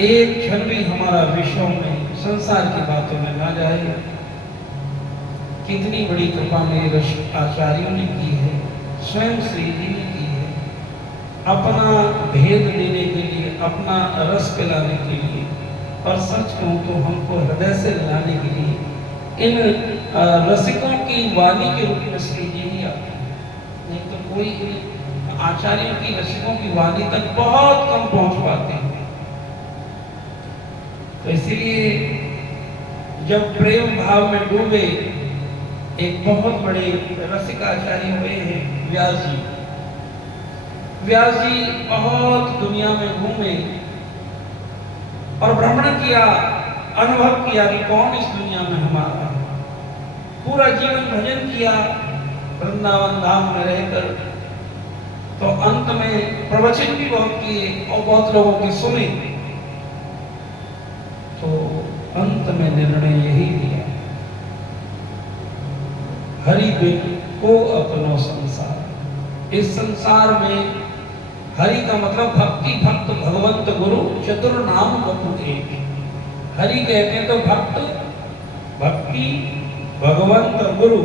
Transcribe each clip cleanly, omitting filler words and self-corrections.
एक क्षण भी हमारा विषयों में संसार की बातों में ना जाए। कितनी बड़ी कृपा मेरे आचार्यों ने की है, स्वयं श्री जी ने की है, अपना भेद देने के लिए, अपना रस पिलाने के लिए, और सच कहूं तो हमको हृदय से मिलाने के लिए इन रसिकों की वाणी के रूप में श्री जी ही आते हैं। नहीं तो कोई इन आचार्यों की, रसिकों की वाणी तक बहुत कम पहुंच पाते हैं। तो इसलिए जब प्रेम भाव में डूबे, एक बहुत बड़े रसिकाचार्य हुए हैं व्यास जी। व्यास जी बहुत दुनिया में घूमे और भ्रमण किया, अनुभव किया कि कौन इस दुनिया में हमारा। पूरा जीवन भजन किया वृंदावन धाम में रहकर, तो अंत में प्रवचन भी बहुत किए और बहुत लोगों के सुने। तो अंत में निर्णय यही लिया, हरि बिन को अपनो संसार। इस संसार में हरि का मतलब भक्ति, भक्त, भगवंत, गुरु, चतुर नाम वपु एक। हरि कहते हैं तो भक्त, भक्ति, भगवंत, गुरु।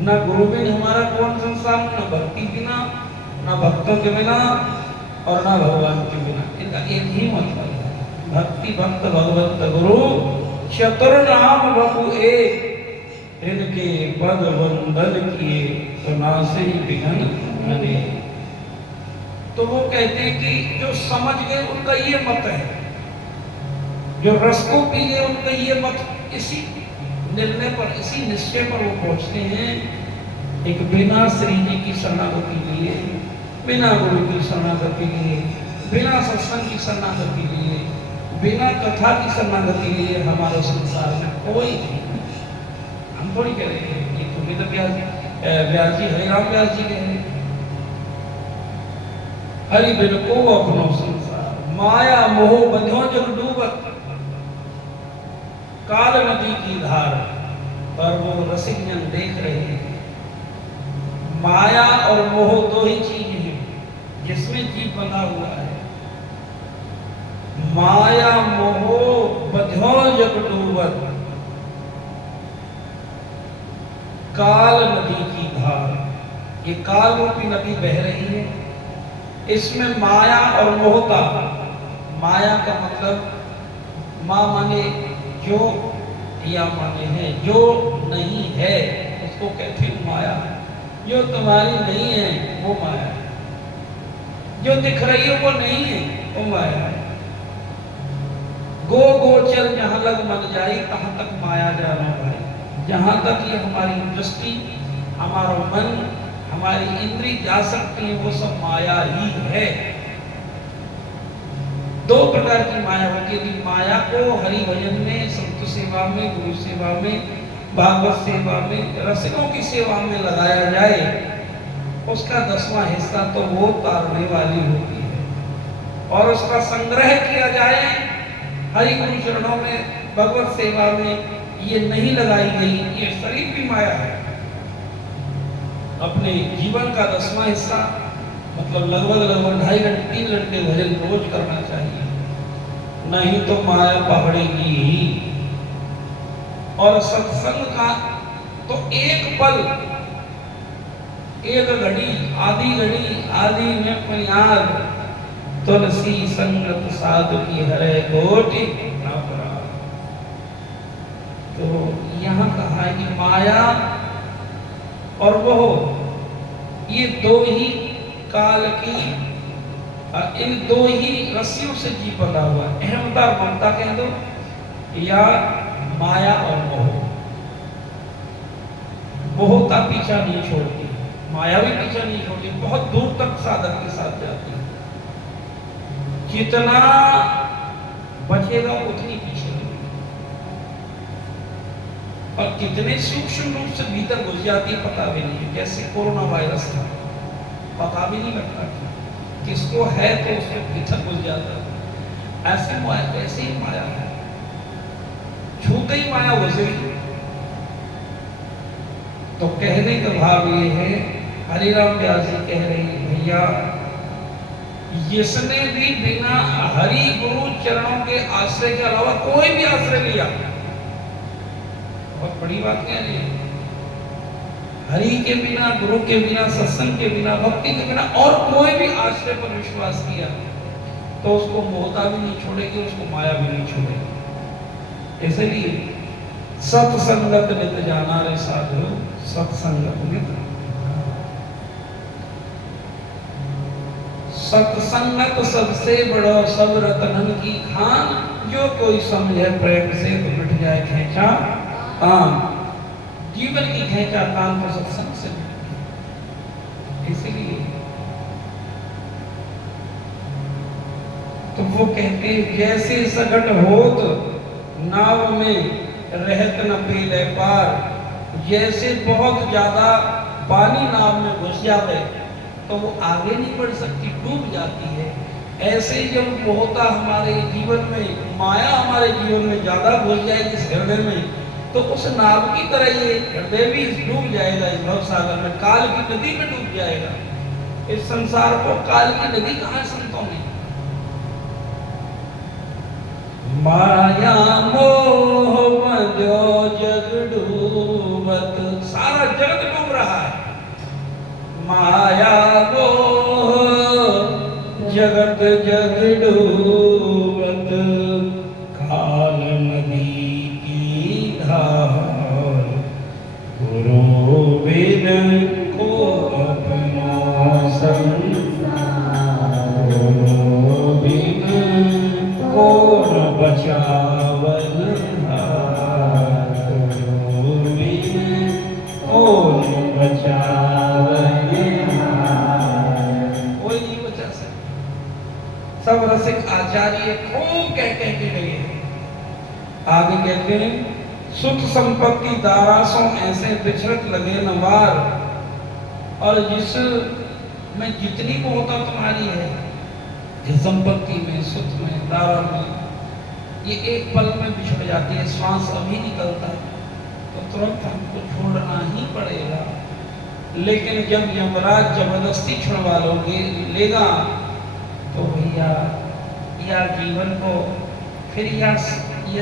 ना गुरु बिन हमारा कौन संसार, ना भक्ति बिना, ना भक्तों के बिना, और ना भगवान के बिना। इनका एक ही मतलब है, भक्ति, भक्त, भगवंत, गुरु, चतुर नाम वपु एक। इनके पद वंदन किए तो नासे विघ्न घने। तो वो कहते हैं कि जो समझ गए उनका ये मत है, जो रस को पी गए उनका ये मत, इसी निर्णय पर, इसी निश्चय पर वो पहुंचते हैं। एक बिना श्री जी की शरणागति लिए, बिना गुरु की शरणागति लिए, बिना सत्संग की शरणागति लिए, बिना कथा की शरणागति लिए हमारे संसार में कोई नहीं। हम थोड़ी कह रहे हैं कि तुम्हें तो व्यास जी, हरिराम व्यास जी कह रहे हैं, हरि बिन को अपनो संसार, माया मोह बंधो जग डूबत, काल नदी की धार। पर वो रसिक जन देख रहे हैं, माया और मोह दो ही चीज हैं जिसमें जीव बंधा हुआ है। माया मोह बंधो जग डूबत, काल नदी की धार। ये काल रूपी नदी बह रही है, इसमें माया और मोहता। माया का मतलब माँ माने जो, या माने है जो नहीं है उसको कहते हैं माया। जो तुम्हारी नहीं है वो माया है, जो दिख रही है वो नहीं है वो माया है। गो गोचर जहां लग मन जाई, कहां तक माया जाना भाई। जहां तक ये हमारी दृष्टि, हमारा मन, हमारी इंद्री जा सकती है, वो सब माया ही है। दो प्रकार की माया होती है। माया को हरि भजन में, संत सेवा में, गुरु सेवा में, भागवत सेवा में, रसिकों की सेवा में लगाया जाए, उसका 10वां हिस्सा तो वो तारने वाली होती है। और उसका संग्रह किया जाए हरि गुरु चरणों में, भगवत सेवा में, ये नहीं लगाई गई, ये शरीर भी माया है। अपने जीवन का 10वां हिस्सा, मतलब लगभग 2.5 घंटे 3 घंटे भजन रोज करना चाहिए, नहीं तो माया पकड़ेगी ही। और सत्संग का तो एक पल, एक घड़ी, आधी घड़ी, आधी में पुनियाद, तुलसी संगत साधु की हरे कोटि नवरा। तो यहाँ कहा है कि माया और वो, ये दो ही काल की, इन दो ही रस्सियों से जी बंधा हुआ है। अहमता और ममता कह दो, या माया और मोह। मोहता पीछा नहीं छोड़ती, माया भी पीछा नहीं छोड़ती, बहुत दूर तक साधक के साथ जाती है। जितना बचेगा उतनी पीछे, और कितने सूक्ष्म रूप से भीतर घुस जाती है पता भी नहीं है। जैसे कोरोना वायरस था, पता भी नहीं लगता किसको है तो उसके भीतर घुस जाता है। ऐसे ही माया है, छूते ही माया घुसेगी। तो कहने का भाव ये है, हरिराम व्यास जी कह रहे हैं, भैया जिसने भी बिना हरि गुरु चरणों के आश्रय के अलावा कोई भी आश्रय लिया, बहुत बड़ी बात कह रही है, हरि के बिना, गुरु के बिना, सत्संग के बिना, भक्ति के बिना और कोई भी आश्रय पर विश्वास किया तो उसको मोहता भी नहीं छोड़ेगी, उसको माया भी नहीं छोड़ेगी। इसलिए सत्संगत नित जाना रे साधु, सत्संगत नित। सत्संगत सबसे बड़ा सब रतनन की खान, जो कोई समझे प्रेम से तो मिट जाए खेचा तान। जीवन की खेचा तान तो सत्संग से मिटती। इसलिए तो वो कहते हैं जैसे सगट होत नाव में रहत न पेले पार, जैसे बहुत ज्यादा पानी नाव में घुस जावे तो वो आगे नहीं बढ़ सकती, डूब जाती है। ऐसे ही जब मोहता हमारे जीवन में, माया हमारे जीवन में ज्यादा घुस जाएगी इस हृदय में, तो उस नाव की तरह ये हृदय भी डूब जाएगा इस भव सागर में, काल की नदी में डूब जाएगा। इस संसार को काल की नदी कहा संतों ने, माया मोह जो जग डूबत, सारा जगत डूब रहा है। माया मोह जगत जग डूबत, काल नदी की धार, गुरु बिन को अपना संसार, गुरु बिन को बचावन हार, गुरु बिन को बचावन हार। कोई नहीं बचा सकता। सब रसिक आचार्य खूब कह के गए। आगे कहते हैं सुख संपत्ति दारासों ऐसे बिछड़त लगे नवार, और जिस में जितनी मोहता तुम्हारी है, जिस संपत्ति में, सुख में, दारा में, ये एक पल में बिछड़ जाती है। श्वास अभी निकलता तो तुरंत हमको छोड़ना ही पड़ेगा। लेकिन जब यमराज जबरदस्ती छुड़वा लेगा तो भैया या जीवन को फिर या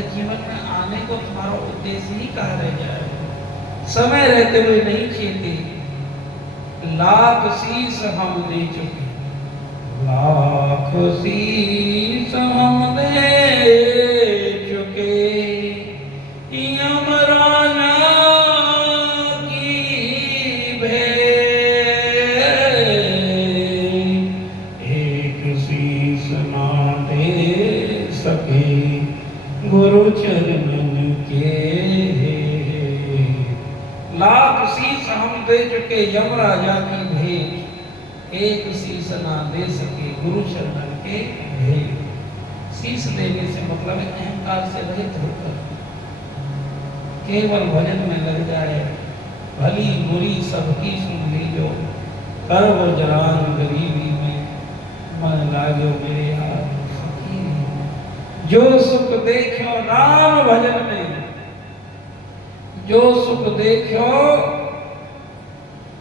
जीवन में आने को तुम्हारा उद्देश्य ही कहा रह जाएगा। समय रहते हुए नहीं चेते, लाख शीस हम दे चुके, लाख शीस हम दे चुके, यमराजा की भेंट, एक शीस ना दे सके गुरु चरणन के। लाख शीस हम दे चुके यमराजा की भेंट, एक शीस ना दे सके गुरु चरणन के भेंट। शीस देने से मतलब अहंकार से रहित होकर केवल भजन में लग जाए। भली बुरी सबकी सुन लीजो, कर वो जरान गरीबी में, मन लागो मेरे यार फकीरी। जो सुख देखो राम भजन में, जो सुख देखो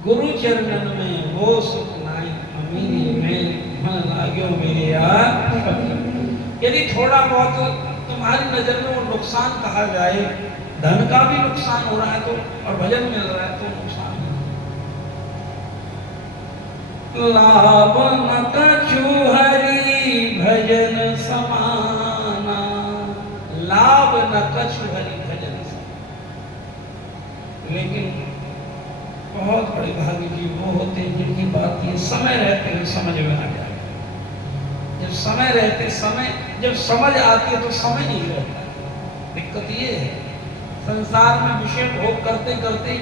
गुरु चरणन में, वो सुख नाई अमीरी में, मन लागो मेरे यार फकीरी। यदि थोड़ा बहुत तुम्हारी नजर में वो नुकसान कहा जाए, धन का भी नुकसान हो रहा है तो, और भजन मिल रहा है तो नुकसान है। लाभ न कछु हरि भजन समाना, लाभ न कछु हरि भजन समाना। लेकिन बहुत बड़े भाग्य जी वो होते हैं जिनकी बात ये समय रहते हुए समझ में आ जाए। जब समय रहते, समय जब समझ आती है तो समय नहीं रहता। दिक्कत ये है संसार में विषय भोग करते करते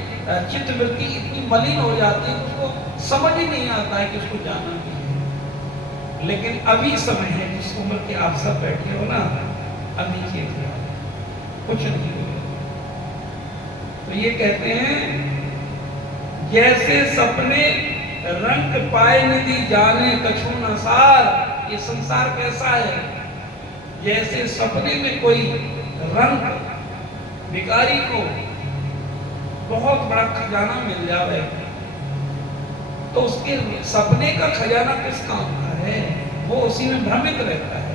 चित्त वृत्ति इतनी मलिन हो जाती है कि उसको समझ ही नहीं आता है कि उसको जाना भी है। लेकिन अभी समय है, जिस उम्र के आप सब बैठे हो ना, अभी चेत कुछ नहीं होगा। तो ये कहते हैं जैसे सपने रंग पाए नदी जाने कछु न सार। ये संसार कैसा है, जैसे सपने में कोई रंग भिखारी को बहुत बड़ा खजाना मिल जाए तो उसके सपने का खजाना किस काम का है? वो उसी में भ्रमित रहता है।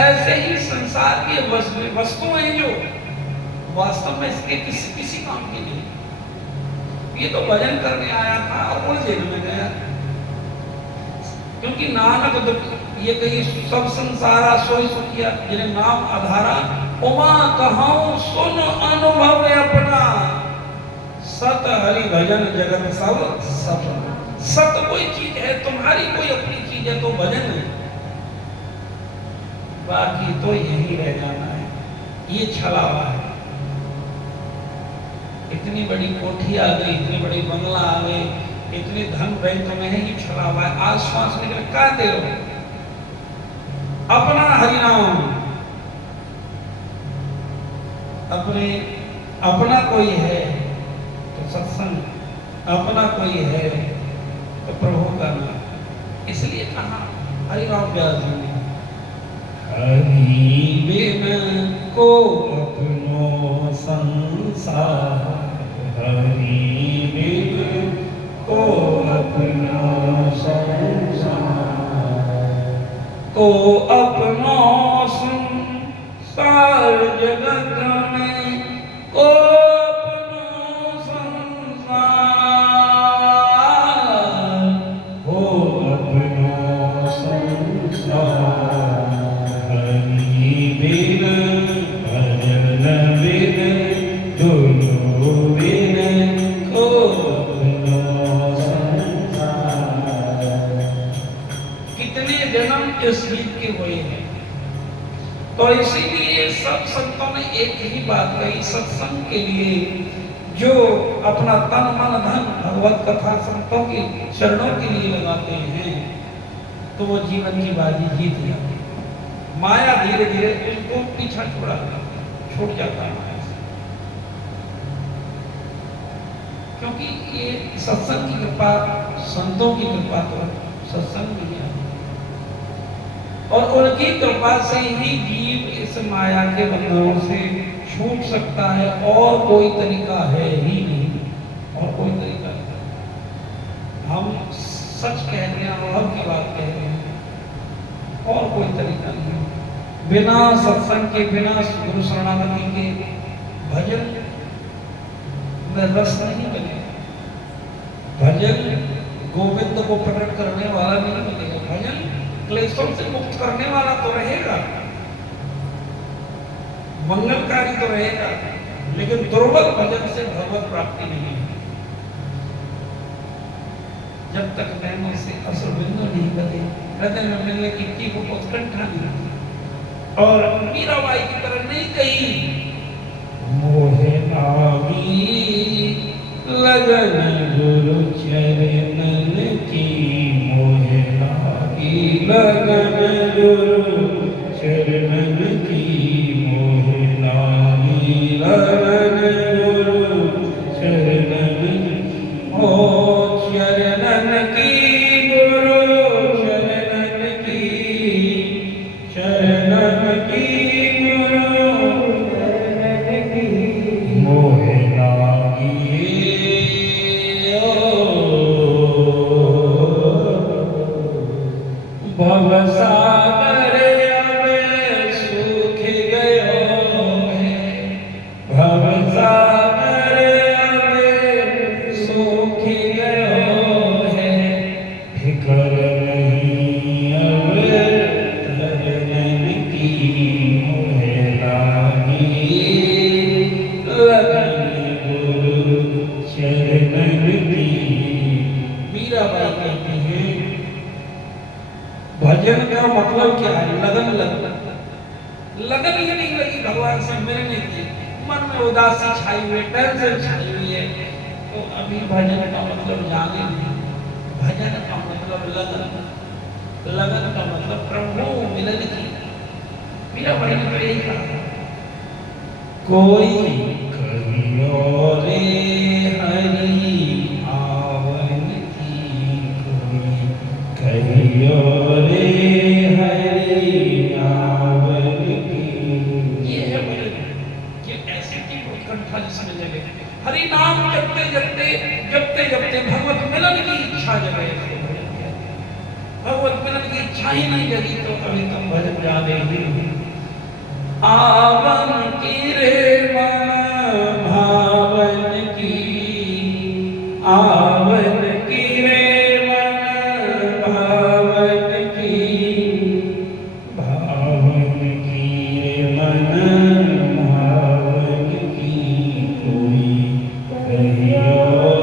ऐसे ही संसार की वस्तुएं जो वास्तव में इसके किसी किसी काम की नहीं, ये तो भजन करने आया था और उड़ जेल में गया, क्योंकि नानक ये कही सब संसारा सोई सुखिया जिन्हें नाम आधारा, उमा कहाऊं सुन अनुभव अपना, सत हरि भजन जगत सब सपना। सत कोई चीज है, तुम्हारी कोई अपनी चीज है तो भजन है, बाकी तो यही रह जाना है। ये छलावा है। इतनी बड़ी कोठी आ गई, इतनी बड़ी बंगला आ गई, इतने धन बैंक में है, ये छलावा है। आज श्वास निकले क्या दे रहे हो? अपना हरिनाम, अपना कोई है तो सत्संग, अपना कोई है तो प्रभु का नाम। इसलिए कहा हरिराम व्यास जी ने, हरि बिन को अपनो संसार, हरि बिन को अपनो संसार, को अपनो संसार जगत में, को अपनो संसार, हो अपनो संसार, हरि बिन भजन बिन दुनु बिन, को अपनो संसार। कितने जन्म इस गीत के हुए हैं। तो इसीलिए सब संतों ने एक ही बात कही, सत्संग के लिए जो अपना तन मन धन भगवत कथा संतों के चरणों के लिए लगाते हैं तो वो जीवन की बाजी जीत जाते हैं। माया धीरे धीरे उनको पीछा छूट जाता है माया से, क्योंकि ये सत्संग की कृपा, संतों की कृपा तो सत्संग में है, और उनकी कृपा से ही जीव इस माया के बंधनों से छूट सकता है। और कोई तरीका है ही नहीं, और कोई तरीका नहीं। हम सच कह रहे हैं, अनुभव की बात कह रहे हैं, और कोई तरीका नहीं। बिना सत्संग के, बिना गुरु शरणागति के भजन में रस नहीं मिलेगा। भजन गोविंद को प्रकट करने वाला नहीं मिलेगा। भजन क्लेशों से मुक्त करने वाला तो रहेगा, मंगलकारी तो रहेगा, लेकिन दुर्बल भजन से भगवत प्राप्ति नहीं है। जब तक नैनों से असुर बिंदु नहीं बने, हृदय में मिलने की इच्छा को उत्कंठा नहीं, और मीराबाई की तरह नहीं कही, मोहे लागी लगन गुरु चरणन की, मोहे लागी लगन गुरु चरणन की, मोहे लागी लगन गुरु चरणन, ओ चरणन की, गुरु चरणन की, चरणन की, गुरु चरणन की, मोहे लागी भवसागर अब सूख गयो है, भवसागर अब सूख गयो है, फिकर नहीं अब तरन की, मोहे लागी लगन गुरु चरणन की। मीराबाई कहती है भजन का मतलब क्या है? लगन। लगन ही नहीं लगी भगवान से मिलने की, मन में उदासी छाई हुई, टेंशन छाई हुई है, तो अभी भजन का मतलब जाने नहीं। भजन का मतलब लगन का मतलब प्रभु मिलन की। मेरा भाई ने तो यही कहा, कोई कहियो रे हरि आवन की, कोई कहियो रे हरि आवन की। ये है कि ऐसी की कोई कंठा जिसमें जगे हरि नाम जपते जपते भगवत मिलन की इच्छा जगे। भगवत मिलन की इच्छा ही तो अभी तुम भजन जाने ही आवन की रे मन भावन की, आवन की रे मन भावन की, भावन की रे मन भावन की, कोई कहियो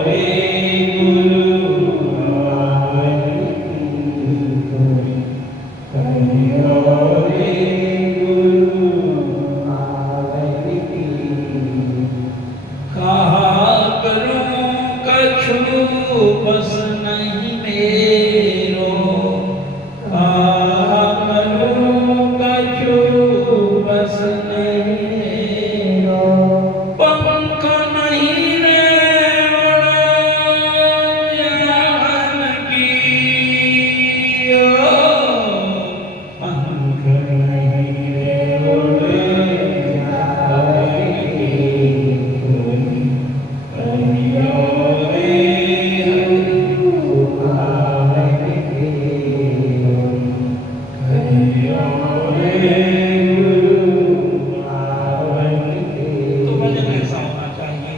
रे गुरु भावन की, कोई कहियो रे गुरु भावन की। कहा करूं कछु बस नहीं मेरो, कहा करूं कछु बस नहीं मेरो, पंख नहीं रे उड़ान की, ओ पंख नहीं रे उड़ान की, कोई कहियो रे गुरु भावन की, कहियो रे गुरु भावन की। तो भजन ऐसा होना चाहिए।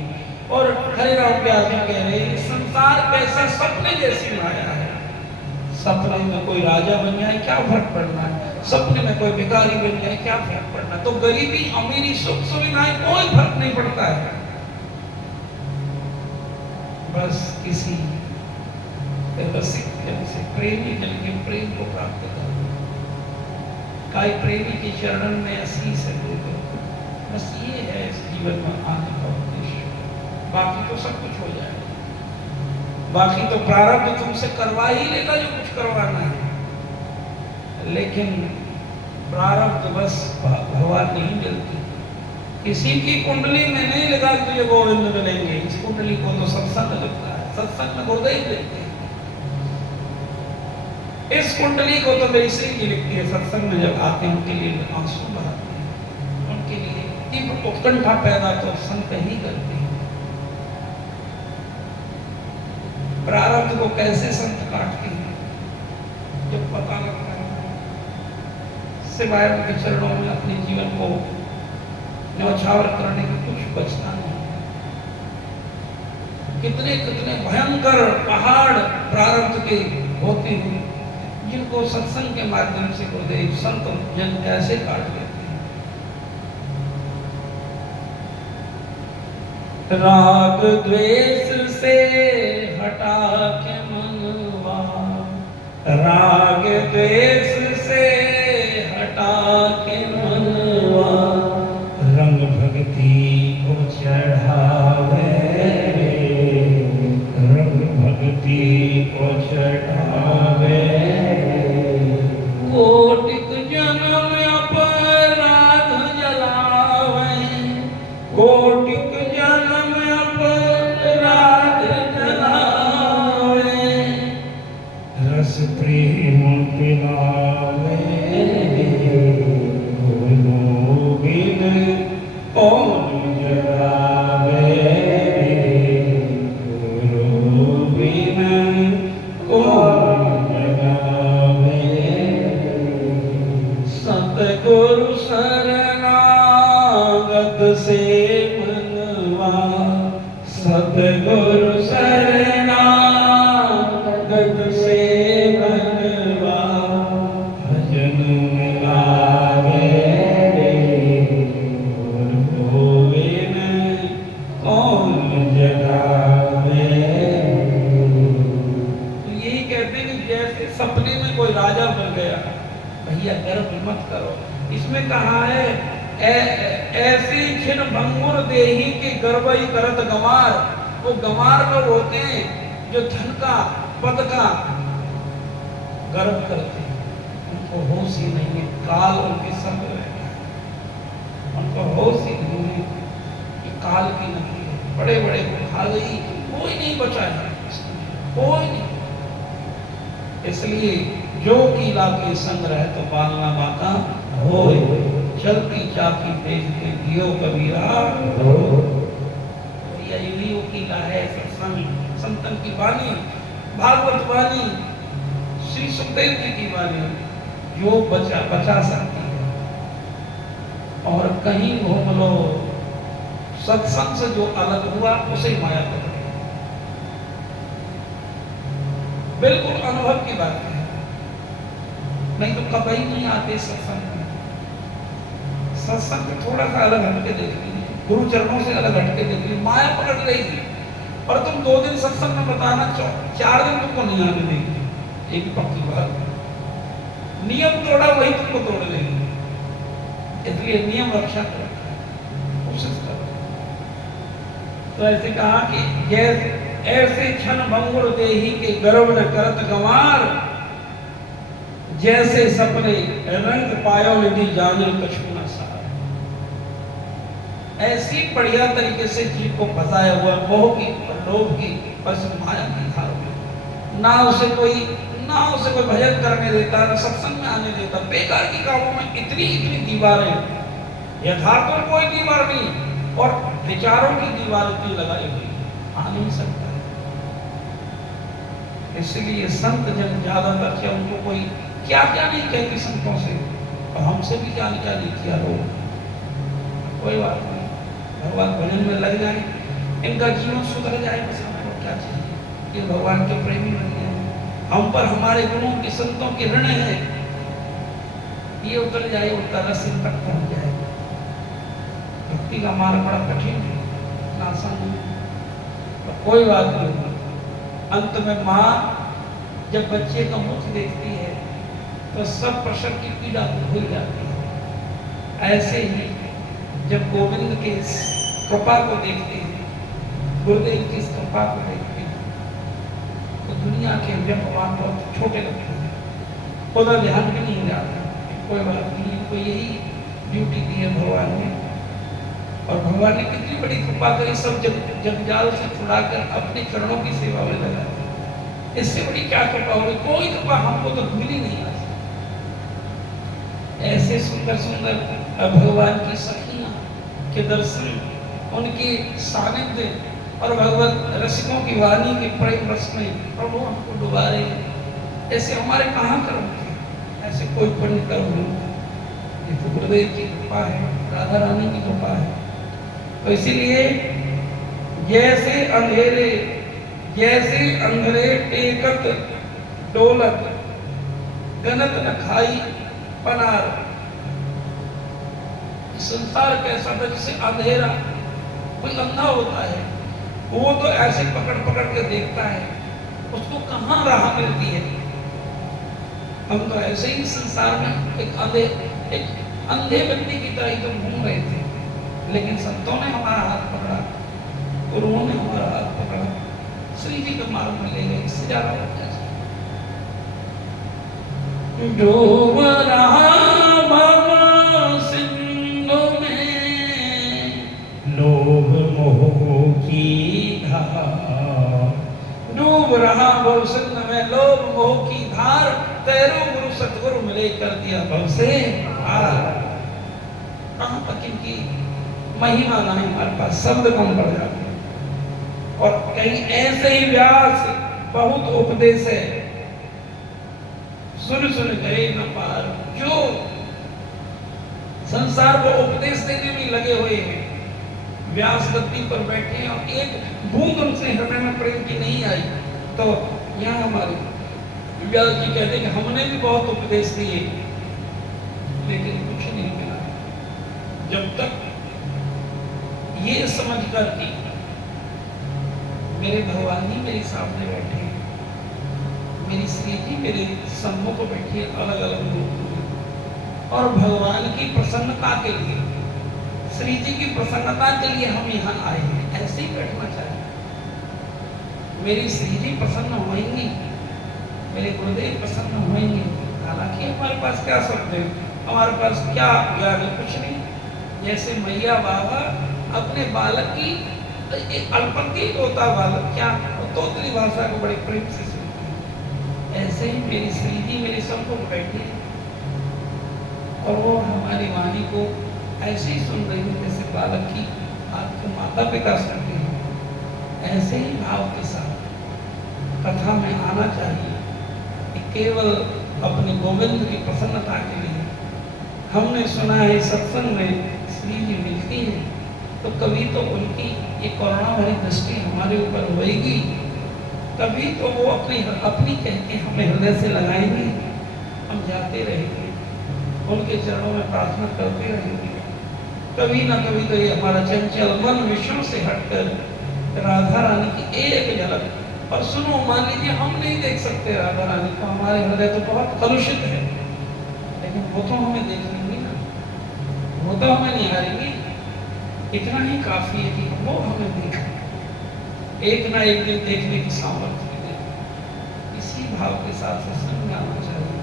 और हरिराम व्यास जी कह रहे हैं संसार कैसा सपने जैसी माया है, सपने में कोई राजा बन जाए क्या फर्क पड़ना है, सपने में कोई भिखारी बन जाए क्या फर्क पड़ना है। तो गरीबी अमीरी सुख सुविधाएं कोई फर्क नहीं पड़ता है, बस किसी रसिक जन से प्रेमी जन के प्रेम को प्राप्त करो, काय प्रेमी के चरणन में आशीष है दे दो। बस ये है इस जीवन में आने का उद्देश्य, बाकी तो सब कुछ हो जाएगा, बाकी तो प्रारब्ध तुमसे करवा ही लेगा जो कुछ करवाना है, लेकिन प्रारब्ध बस भगवान नहीं मिलती। किसी की कुंडली में नहीं लगा कि तुझे गोविंद मिलेंगे, इस कुंडली को तो सत्संग लगता है, सत्संग में गुरुदेव लिखते हैं। इस कुंडली को तो मेरी श्री जी लिखती है, सत्संग में जब आते हैं उनके लिए आंसू बहाते हैं, उनके लिए तीव्र उत्कंठा पैदा तो संत ही करते हैं। प्रारब्ध को कैसे संत काटते हैं जब पता लगता है, सिवाय उनके चरणों में अपने जीवन को न्यौछावर करने का कुछ बचता नहीं। कितने कितने भयंकर पहाड़ प्रारब्ध के होते हैं जिनको सत्संग के माध्यम से गुरुदेव संत जन कैसे काट लेते हैं। राग द्वेष से हटा के मनवा, राग द्वेष से हटा के मनवा, रंग भक्ति को चढ़ावे, रंग भक्ति को चढ़ावे, कोटिक जन्म अपराध जलावे, कोटिक जन्म अपराध जलावे, रस प्रेम पिलावे, बिन कौन जगावे, गुरु बिन कौन जगावे, सतगुरु शरणागत से मनवा, सतगुरु शरणागत से मनवा, भजन में लागे, गुरु बिन कौन जगावे। तो यही कहते हैं कि जैसे सपने में कोई राजा बन गया, भैया गर्व मत करो। इसमें कहा है ऐसी छिन भंगुर देही के गर्वई करत गंवार। वो गंवार लोग होते हैं जो धन का पद का गर्व करते हैं, उनको होश ही नहीं है, काल उनके संग रहता है, उनको होश ही नहीं है कि काल की नदी है, बड़े बड़े को खा गई, कोई नहीं बचा है, कोई नहीं। इसलिए जो कीला के संग रहे तो पालना बाका हो, चलती चाकी भेज के दियो कबीरा हो। यही वो कीला है सत्संग, संतन की वाणी, भागवत वाणी, श्री सुखदेव जी की वाणी, जो बचा सकती है। और कहीं घूम लो, सत्संग से जो अलग हुआ उसे माया पकड़। बिल्कुल अनुभव की बात है, नहीं तो कभी नहीं आते सत्संग में। सत्संग थोड़ा सा अलग हटके देख लीजिए, गुरु चरणों से अलग हटके देख लीजिए, माया पकड़ रही थी। और तुम 2 दिन सत्संग में बताना, 4 दिन तुमको नहीं आने देंगे। एक पक्की बात, नियम तोड़ा वही तुमको तोड़ देंगे। इसलिए नियम रक्षा करो, कोशिश करो। तो ऐसे कहा कि जैसे ऐसे क्षण भंगुर देही के गर्व न करत गंवार, जैसे सपने रंग पायो निधि जाने कछु न सार। ऐसी बढ़िया तरीके से जीव को फंसाया हुआ मोह की, लोभ की, बस माया की धार में। ना उसे कोई भजन करने देता, ना सत्संग में आने देता। बेकार की कामों में इतनी दीवारें, यथार्थ में कोई दीवार नहीं और विचारों की दीवार इतनी लगाई हुई, आ नहीं सकता। इसलिए संत जन ज्यादातर क्या उनको कोई क्या नहीं कहते संतों से, और हमसे भी क्या नहीं किया लोग। कोई बात नहीं, भगवान भजन में लग जाए, इनका जीवन सुधर जाए, बस हमको क्या चाहिए। ये भगवान के प्रेमी बन गए, हम पर हमारे गुणों के संतों के ऋण है, ये उतर जाए, उनका रस इन तक पहुंच जाए। भक्ति का मार्ग बड़ा कठिन है, आसान नहीं। तो कोई बात नहीं, अंत में माँ जब बच्चे का मुख देखती है तो सब प्रसव की पीड़ा भूल जाती है। ऐसे ही जब गोविंद के इस कृपा को देखते हैं, गुरुदेव की इस कृपा को देखते हैं, तो दुनिया के व्यवहार बहुत छोटे लगते हैं, उधर ध्यान भी नहीं जाता। कोई बात नहीं, इनको यही ड्यूटी दी है भगवान ने, और भगवान ने कितनी बड़ी कृपा करी, सब जंजाल से छुड़ाकर अपने चरणों की सेवा में लगा। इससे बड़ी क्या कृपा होगी? कोई कृपा हमको तो भूल ही नहीं आ सकती। ऐसे सुंदर सुंदर भगवान की सखियां के दर्शन, उनकी सानिध्य और भगवत रसिकों की वाणी के प्रेम रस में प्रभु हमको डुबा रहे हैं। ऐसे हमारे कहाँ कर्म थे, ऐसे कोई पुण्य कर्म नहीं। ये तो गुरुदेव की कृपा है, राधा रानी की कृपा है। तो इसीलिए जैसे अंधेरे टेकत डोलत, गनत न खाई पनार। संसार कैसा था, जैसे अंधेरा, कोई अंधा होता है, वो तो ऐसे पकड़ के देखता है, उसको कहाँ राह मिलती है। हम तो ऐसे ही संसार में एक अंधे व्यक्ति की तरह ही तो घूम रहे थे, लेकिन संतों ने हमारा हाथ पकड़ा, गुरुओं ने हमारा हाथ पकड़ा, श्री जी के मार्ग में ले गए। इससे ज्यादा क्या चाहिए। डूब रहा भव सिंधु में लोभ मोह की धार, डूब रहा भव सिंधु में लोभ मोह की धार, तेरो गुरु सतगुरु मिले कर दिया भव से पार। कहाँ तक इनकी महिमा नहीं, हमारे पास शब्द कम पड़ जाते। और कहीं ऐसे ही व्यास बहुत उपदेश है, सुन गए न पार। जो संसार को उपदेश देने में लगे हुए हैं, व्यास गद्दी पर बैठे हैं और एक बूंद उनसे हृदय में प्रेम की नहीं आई, तो यहाँ हमारे व्यास जी कहते हैं कि हमने भी बहुत उपदेश दिए, लेकिन कुछ नहीं मिला। जब तक ये समझ कर कि मेरे भगवान ही मेरे सामने बैठे हैं, मेरी श्री जी मेरे सम्मुख बैठी है अलग अलग रूप में, और भगवान की प्रसन्नता के लिए, श्री जी की प्रसन्नता के लिए हम यहाँ आए हैं। ऐसे ही बैठना चाहिए। मेरी श्री जी प्रसन्न होंगी, मेरे गुरुदेव प्रसन्न होंगे। हालांकि हमारे पास क्या शब्द है, हमारे पास क्या ज्ञान है, कुछ नहीं। जैसे मैया बाबा अपने बालक की, एक अल्पज्ञ होता बालक, क्या तोतली भाषा को बड़े प्रेम से सुनती है, ऐसे ही मेरी श्री जी मेरे सबको बैठी और वो हमारी वाणी को ऐसे ही सुन रही है जैसे बालक की आपके माता पिता सुनते हैं। ऐसे ही भाव के साथ कथा में आना चाहिए। केवल अपने गोविंद की प्रसन्नता के लिए। हमने सुना है सत्संग में श्री जी मिलती है तो कभी तो उनकी ये करुणा भरी दृष्टि हमारे ऊपर होएगी, तभी तो वो अपनी अपनी कह के हमें हृदय से लगाएंगे, हम जाते रहेंगे, उनके चरणों में प्रार्थना करते रहेंगे। कभी ना कभी तो ये हमारा चंचल मन विष्णु से हटकर राधा रानी की एक झलक। और सुनो, मान लीजिए हम नहीं देख सकते राधा रानी को, हमारे हृदय तो बहुत कलुषित है, लेकिन वो तो हमें देख लेंगी ना, वो तो हमें निहारेंगी। इतना ही काफी है कि वो हमें देखें, एक ना एक दिन देखने की सामर्थ्य दे। इसी भाव के साथ सत्संग में आना चाहिए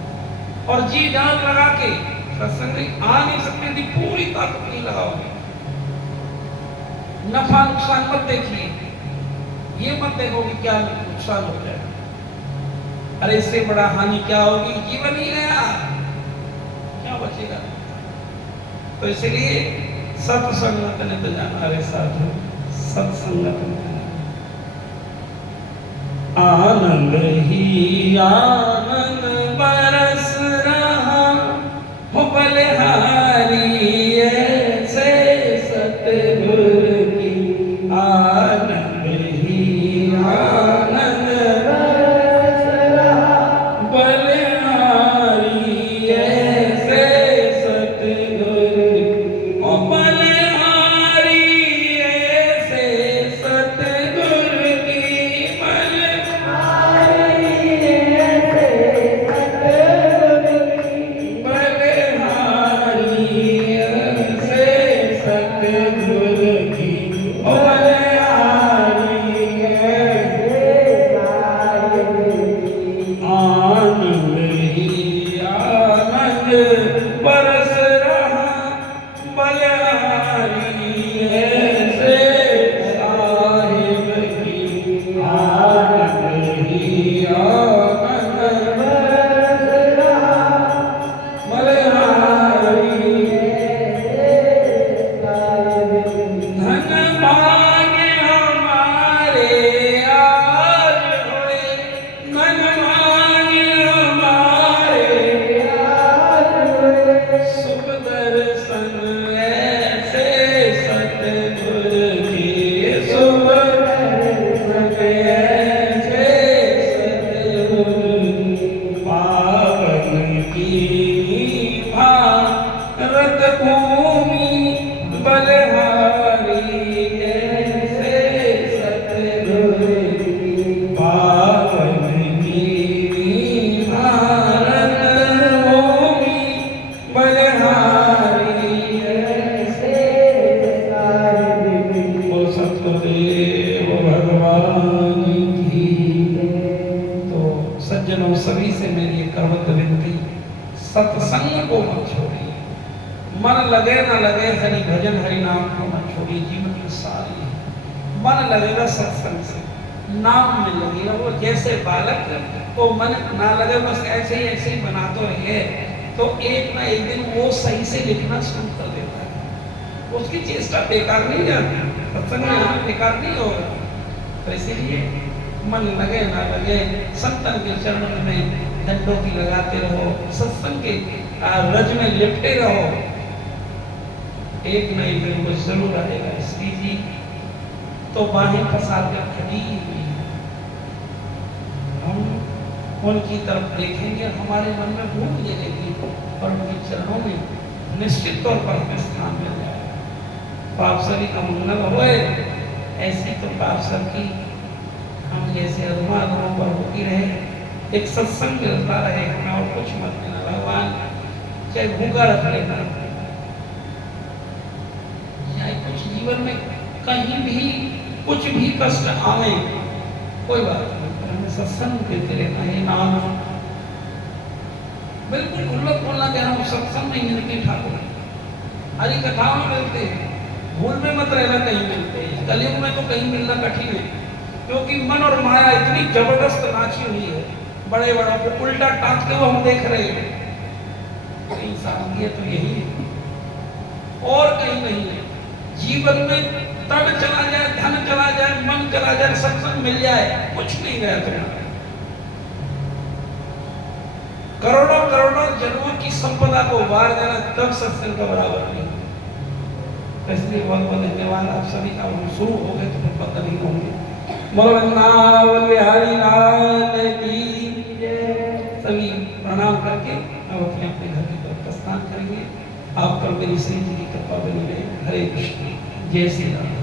और जी जान लगा के सत्संग में आ नहीं सकते थी, पूरी ताकत नहीं लगाओगे। नफा नुकसान मत देखिए, ये मत देखो कि क्या नुकसान हो जाएगा, अरे इससे बड़ा हानि क्या होगी, जीवन ही गया, क्या बचेगा। तो इसलिए सत्संगत ने तो जाना रे साधु, सत्संगत ने आनंद ही आनंद बरस रहा हो बलिहारी ऐसे सतगुर की। आनंद ही आनंद बरस रहा बलिहारी ऐसे सतगुर की। ओ बलिहारी ऐसे सतगुर की, बरस रहा बलिहारी ऐसे साहिब की। आनंद ही आनंद बरस रहा बलिहारी ऐसे साहिब की। धन भाग्य हमारे आज हुए, धन भाग्य हमारे शुभ दर्शन ऐसे सतगुर की। शुभ दर्शन ऐसे सतगुर की। पावन की भारत भूमि बलिहारी ऐसे सतगुर की। पावन की भारत भूमि बलिहारी ऐसे साहिब की। ओ सतगुरुदेव भगवान की। तो सज्जनों, सभी से मेरी एक करवत विनती, सत्संग को मत छोड़िए। मन लगे ना लगे हरि भजन हरि नाम को मत छोड़िए। जीवन की सारी मन लगेगा सत्संग से, नाम में लगेगा। वो जैसे बालक को मन ना लगे बस ऐसे ही बना तो रहिए, तो एक ना एक दिन वो सही से लिखना शुरू कर देता है। उसकी चेष्टा बेकार नहीं जाती, सत्संग में आना बेकार नहीं होगा। तो इसीलिए मन लगे ना लगे संतन के चरणों में दंडों की लगाते रहो, सत्संग के रज में लिपटे रहो, एक न एक दिन वो जरूर आएगा। श्री जी तो बाहें फंसा कर खड़ी हुई है, हम उनकी तरफ देखेंगे, हमारे मन में भूख जगेगी और उनके चरणों में निश्चित तौर पर हमें स्थान मिल जाएगा। तो आप सभी का मंगल होए। ऐसी तो आप सबकी हम जैसे अधमा अधमों पर होती रहे, एक सत्संग मिलता रहे, हमें और कुछ मत देना भगवान। चाहे भूखा रख लेना, चाहे कुछ जीवन में कहीं भी कुछ भी कष्ट आवे, कोई बात नहीं, पर हमें सत्संग देते रहना है। नाम बिल्कुल खुल्ला खोलना कह रहा हूँ, सत्संग नहीं मिलती ठाकुर, हरी कथाओं में मिलते हैं। भूल में मत रहना कहीं मिलते हैं, कलयुग में तो कहीं मिलना कठिन है, क्योंकि मन और माया इतनी जबरदस्त नाची हुई है। बड़े बड़ों को उल्टा टाँच के वो हम देख रहे हैं। इंसान ये तो यही है और कहीं नहीं है। जीवन में तन चला जाए, धन चला जाए, मन चला जाए, सत्संग मिल जाए, कुछ नहीं गया तुम्हारा। करोड़ों करोड़ों जन्मों की संपदा को वार देना तब सत्संग का बराबर नहीं। तो इसलिए बहुत बहुत धन्यवाद आप सभी का। शुरू हो गए तो फिर बंद नहीं होंगे। बोलो वृंदावन बिहारी लाल की जय। सभी प्रणाम करके अब अपने अपने घर की तरफ प्रस्थान करेंगे। आप पर मेरी श्री जी की कृपा बनी रहे। हरे कृष्ण, जय श्री राम।